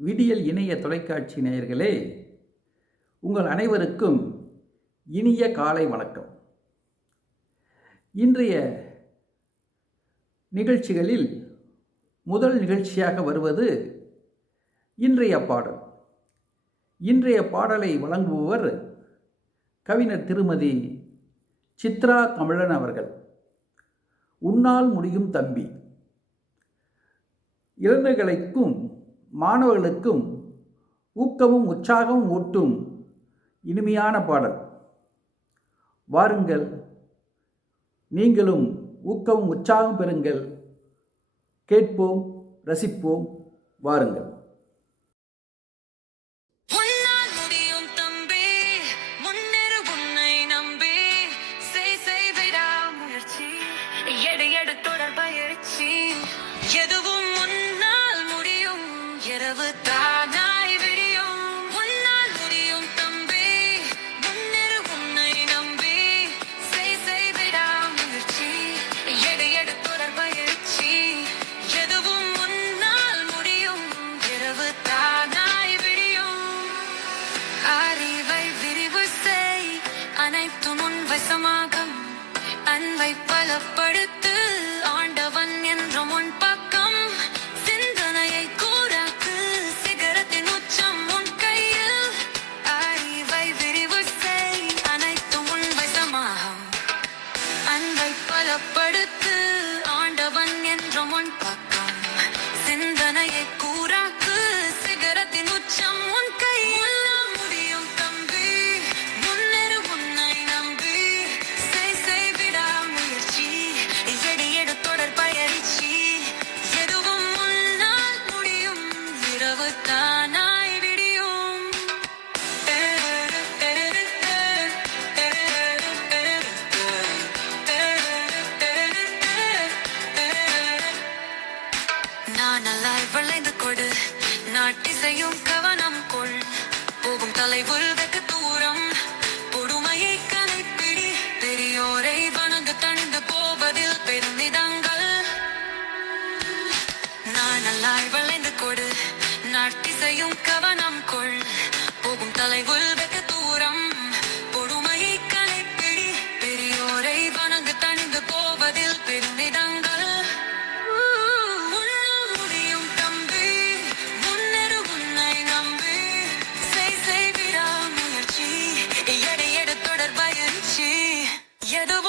விடியல் இணைய தொலைக்காட்சி நேயர்களே உங்கள் அனைவருக்கும் இனிய காலை வணக்கம். இன்றைய நிகழ்ச்சிகளில் முதல் நிகழ்ச்சியாக வருவது இன்றைய பாடல். இன்றைய பாடலை வழங்குபவர் கவிஞர் திருமதி சித்ரா தமிழன் அவர்கள். உன்னால் முடியும் தம்பி. இளைஞர்களுக்கும் மாணவர்களுக்கும் ஊக்கமும் உற்சாகமும் ஊட்டும் இனிமையான பாடல். வாருங்கள் நீங்களும் ஊக்கமும் உற்சாகம் பெறுங்கள். கேட்போம் ரசிப்போம் வாருங்கள். முடியும் முன்னேறு உன்னை நம்பி செய் செய் never die. என்றும் உன் பக்கம் சிந்தனையை எதையும் கவனம் கொள். போகும் தலைவுள் வெக்க தூரம். பொறுமையை கலைப்பிடி. பெரியோரை வணங்க தண்டு போவதில் பெருமிதங்கள். நான் நல்லாய் வளைந்து கொடு. நாட்டிசையும் கவனம் கொள். Yeah, the